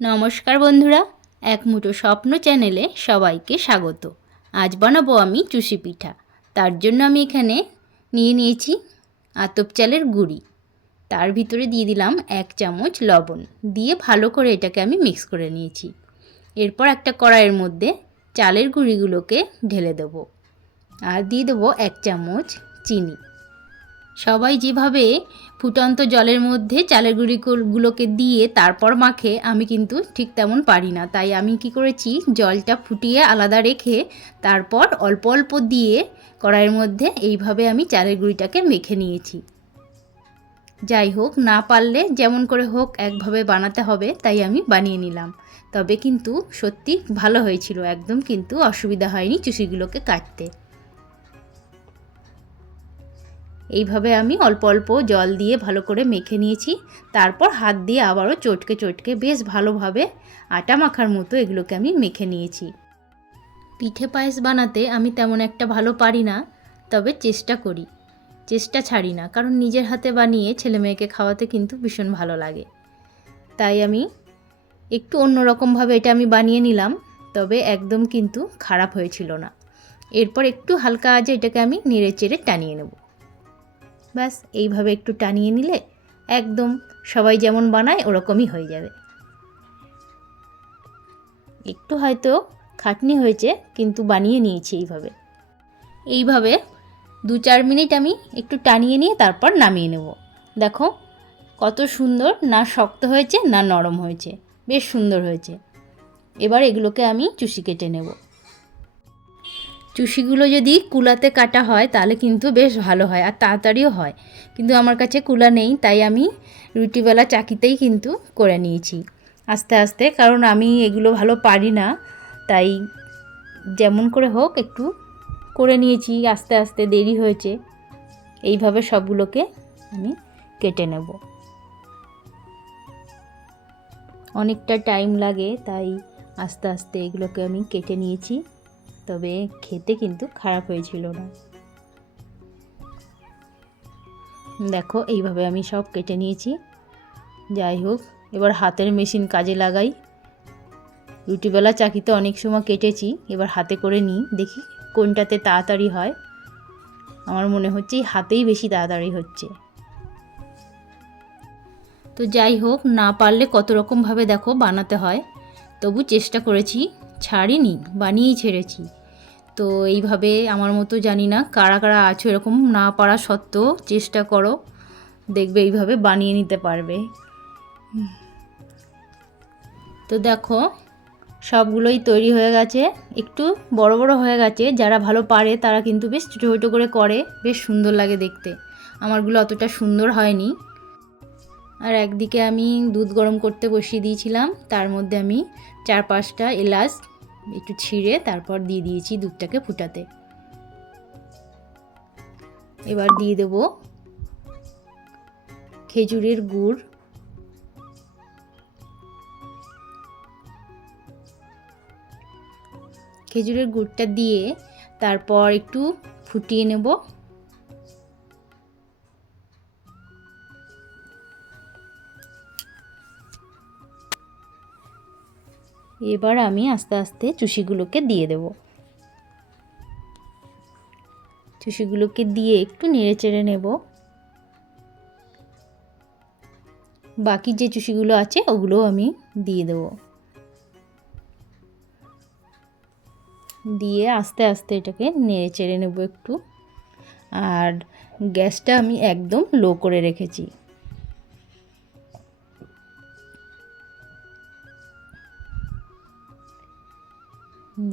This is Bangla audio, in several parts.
নমস্কার বন্ধুরা, এক মুঠো স্বপ্ন চ্যানেলে সবাইকে স্বাগত। আজ বানাবো আমি চুষি পিঠা। তার জন্য আমি এখানে নিয়ে নিয়েছি আতপ চালের গুঁড়ি। তার ভিতরে দিয়ে দিলাম এক চামচ লবণ। দিয়ে ভালো করে এটাকে আমি মিক্স করে নিয়েছি। এরপর একটা কড়াইয়ের মধ্যে চালের গুঁড়িগুলোকে ঢেলে দেবো। আর দিয়ে দেবো এক চামচ চিনি। সবাই যেভাবে ফুটন্ত জলের মধ্যে চালের গুঁড়িগুলোকে দিয়ে তারপর মাখে, আমি কিন্তু ঠিক তেমন পারি না। তাই আমি কি করেছি, জলটা ফুটিয়ে আলাদা রেখে তারপর অল্প অল্প দিয়ে কড়াইয়ের মধ্যে এইভাবে আমি চালের গুঁড়িটাকে মেখে নিয়েছি। যাই হোক, না পারলে যেমন করে হোক একভাবে বানাতে হবে, তাই আমি বানিয়ে নিলাম। তবে কিন্তু সত্যি ভালো হয়েছিল, একদম কিন্তু অসুবিধা হয়নি চুষিগুলোকে কাটতে। এইভাবে আমি অল্প অল্প জল দিয়ে ভালো করে মেখে নিয়েছি। তারপর হাত দিয়ে আবারও চটকে চটকে বেশ ভালোভাবে আটা মাখার মতো এগুলোকে আমি মেখে নিয়েছি। পিঠে পায়েস বানাতে আমি তেমন একটা ভালো পারি না, তবে চেষ্টা করি। চেষ্টা ছাড়ি না, কারণ নিজের হাতে বানিয়ে ছেলে মেয়েকে খাওয়াতে কিন্তু ভীষণ ভালো লাগে। তাই আমি একটু অন্যরকমভাবে এটা আমি বানিয়ে নিলাম, তবে একদম কিন্তু খারাপ হয়েছিল না। এরপর একটু হালকা আজে এটাকে আমি নেড়ে চেড়ে টানিয়ে নেব। ব্যাস, এইভাবে একটু টানিয়ে নিলে একদম সবাই যেমন বানায় ওরকমই হয়ে যাবে। একটু হয়তো খাটনি হয়েছে, কিন্তু বানিয়ে নিয়েছি এইভাবে। এইভাবে দু চার মিনিট আমি একটু টানিয়ে নিয়ে তারপর নামিয়ে নেব। দেখো কত সুন্দর, না শক্ত হয়েছে, না নরম হয়েছে, বেশ সুন্দর হয়েছে। এবার এগুলোকে আমি চুষি কেটে নেব। চুষিগুলো যদি কুলাতে কাটা হয়, তাহলে কিন্তু বেশ ভালো হয় আর তাড়াতাড়িও হয়। কিন্তু আমার কাছে কুলা নেই, তাই আমি রুটিবেলা চাকিতেই কিন্তু করে নিয়েছি। আস্তে আস্তে, কারণ আমি এগুলো ভালো পারি না, তাই যেমন করে হোক একটু করে নিয়েছি, আস্তে আস্তে দেরি হয়েছে। এইভাবে সবগুলোকে আমি কেটে নেব। অনেকটা টাইম লাগে, তাই আস্তে আস্তে এগুলোকে আমি কেটে নিয়েছি। তবে খেতে কিন্তু খারাপ হয়েছিল না। দেখো, এইভাবে আমি সব কেটে নিয়েছি। যাই হোক, এবার হাতের মেশিন কাজে লাগাই। রুটিবেলা চাকিতে অনেক সময় কেটেছি, এবার হাতে করে নিই। দেখি কোনটাতে তাড়াতাড়ি হয়। আমার মনে হচ্ছে হাতেই বেশি তাড়াতাড়ি হচ্ছে। তো যাই হোক, না পারলে কত রকমভাবে দেখো বানাতে হয়। তবু চেষ্টা করেছি, ছাড়িনি, বানিয়েই ছেড়েছি। তো এইভাবে আমার মতো জানি না কারা কারা আছো এরকম না পারা সত্ত্বেও চেষ্টা করো, দেখবে এইভাবে বানিয়ে নিতে পারবে। তো দেখো, সবগুলোই তৈরি হয়ে গেছে। একটু বড় বড় হয়ে গেছে। যারা ভালো পারে তারা কিন্তু বেশ ছোটো ছোটো করে করে, বেশ সুন্দর লাগে দেখতে। আমারগুলো অতটা সুন্দর হয়নি। আর একদিকে আমি দুধ গরম করতে বসিয়ে দিয়েছিলাম। তার মধ্যে আমি চার পাঁচটা এলাচ একটু ছিঁড়ে তারপর দিয়ে দিয়েছি দুধটাকে ফুটাতে। এবার দিয়ে দেব খেজুরের গুড়। খেজুরের গুড়টা দিয়ে তারপর একটু ফুটিয়ে নেব। এবার আমি আস্তে আস্তে চুষিগুলোকে দিয়ে দেব। চুষিগুলোকে দিয়ে একটু নেড়ে চেড়ে নেব। বাকি যে চুষিগুলো আছে, ওগুলোও আমি দিয়ে দেব। দিয়ে আস্তে আস্তে এটাকে নেড়ে চেড়ে নেব একটু। আর গ্যাসটা আমি একদম লো করে রেখেছি।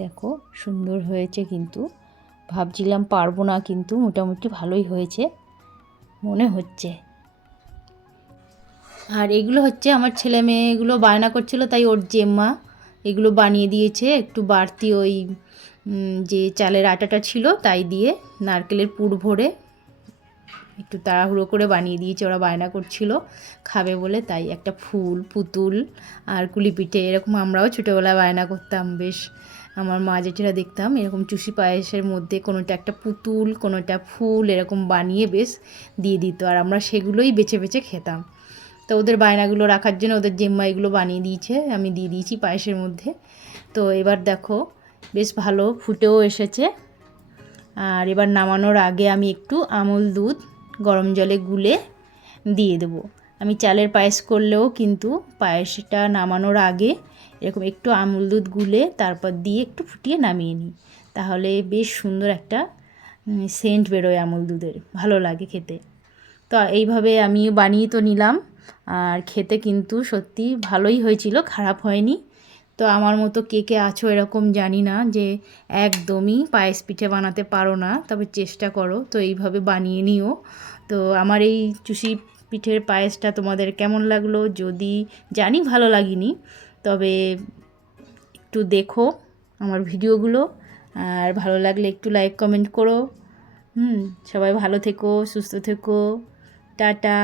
দেখো সুন্দর হয়েছে কিন্তু। ভাবছিলাম পারব না কিন্তু মোটামুটি ভালোই হয়েছে, মনে হচ্ছে। আর এগুলো হচ্ছে আমার ছেলে মেয়েগুলো বায়না করছিল, তাই ওর জেম্মা এগুলো বানিয়ে দিয়েছে। একটু বাড়তি ওই যে চালের আটাটা ছিল তাই দিয়ে নারকেলের পুর ভরে একটু তাড়াহুড়ো করে বানিয়ে দিয়েছে, ওরা বায়না করছিল, খাবে বলে তাই একটা ফুল, পুতুল আর কুলিপিঠে, এরকম আমরাও ছোটোবেলায় বায়না করতাম, বেশ আমার মা যেটা দেখতাম এরকম চুষি পায়েসের মধ্যে কোনোটা একটা পুতুল, কোনোটা ফুল এরকম বানিয়ে বেশ দিয়ে দিত আর আমরা সেগুলোই বেছে বেছে খেতাম। তো ওদের বায়নাগুলো রাখার জন্য ওদের জেম্মা এগুলো বানিয়ে দিয়েছে, আমি দিয়ে দিয়েছি পায়েসের মধ্যে। তো এবার দেখো, বেশ ভালো ফুটেও এসেছে। আর এবার নামানোর আগে আমি একটু আমুল দুধ গরম জলে গুলে দিয়ে দেবো। আমি চালের পায়েস করলেও কিন্তু পায়েসটা নামানোর আগে এরকম একটু আমুল দুধ গুলে তারপর দিয়ে একটু ফুটিয়ে নামিয়ে নিই। তাহলে বেশ সুন্দর একটা সেন্ট বেরোয় আমুল দুধের। ভালো লাগে খেতে। তো এইভাবে আমি বানিয়ে তো নিলাম। আর খেতে কিন্তু সত্যি ভালোই হয়েছিল, খারাপ হয়নি। তো আমার মতো কে কে আছো এরকম জানি না যে একদমই পায়েস পিঠে বানাতে পারো না, তবে চেষ্টা করো। তো এইভাবে বানিয়ে নিও। তো আমার এই চুষি পিঠের পায়েসটা তোমাদের কেমন লাগল? যদি জানি ভালো লাগেনি, তবে একটু দেখো আমার ভিডিওগুলো, আর ভালো লাগলে একটু লাইক কমেন্ট করো। হুম, সবাই ভালো থেকো, সুস্থ থেকো। টাটা।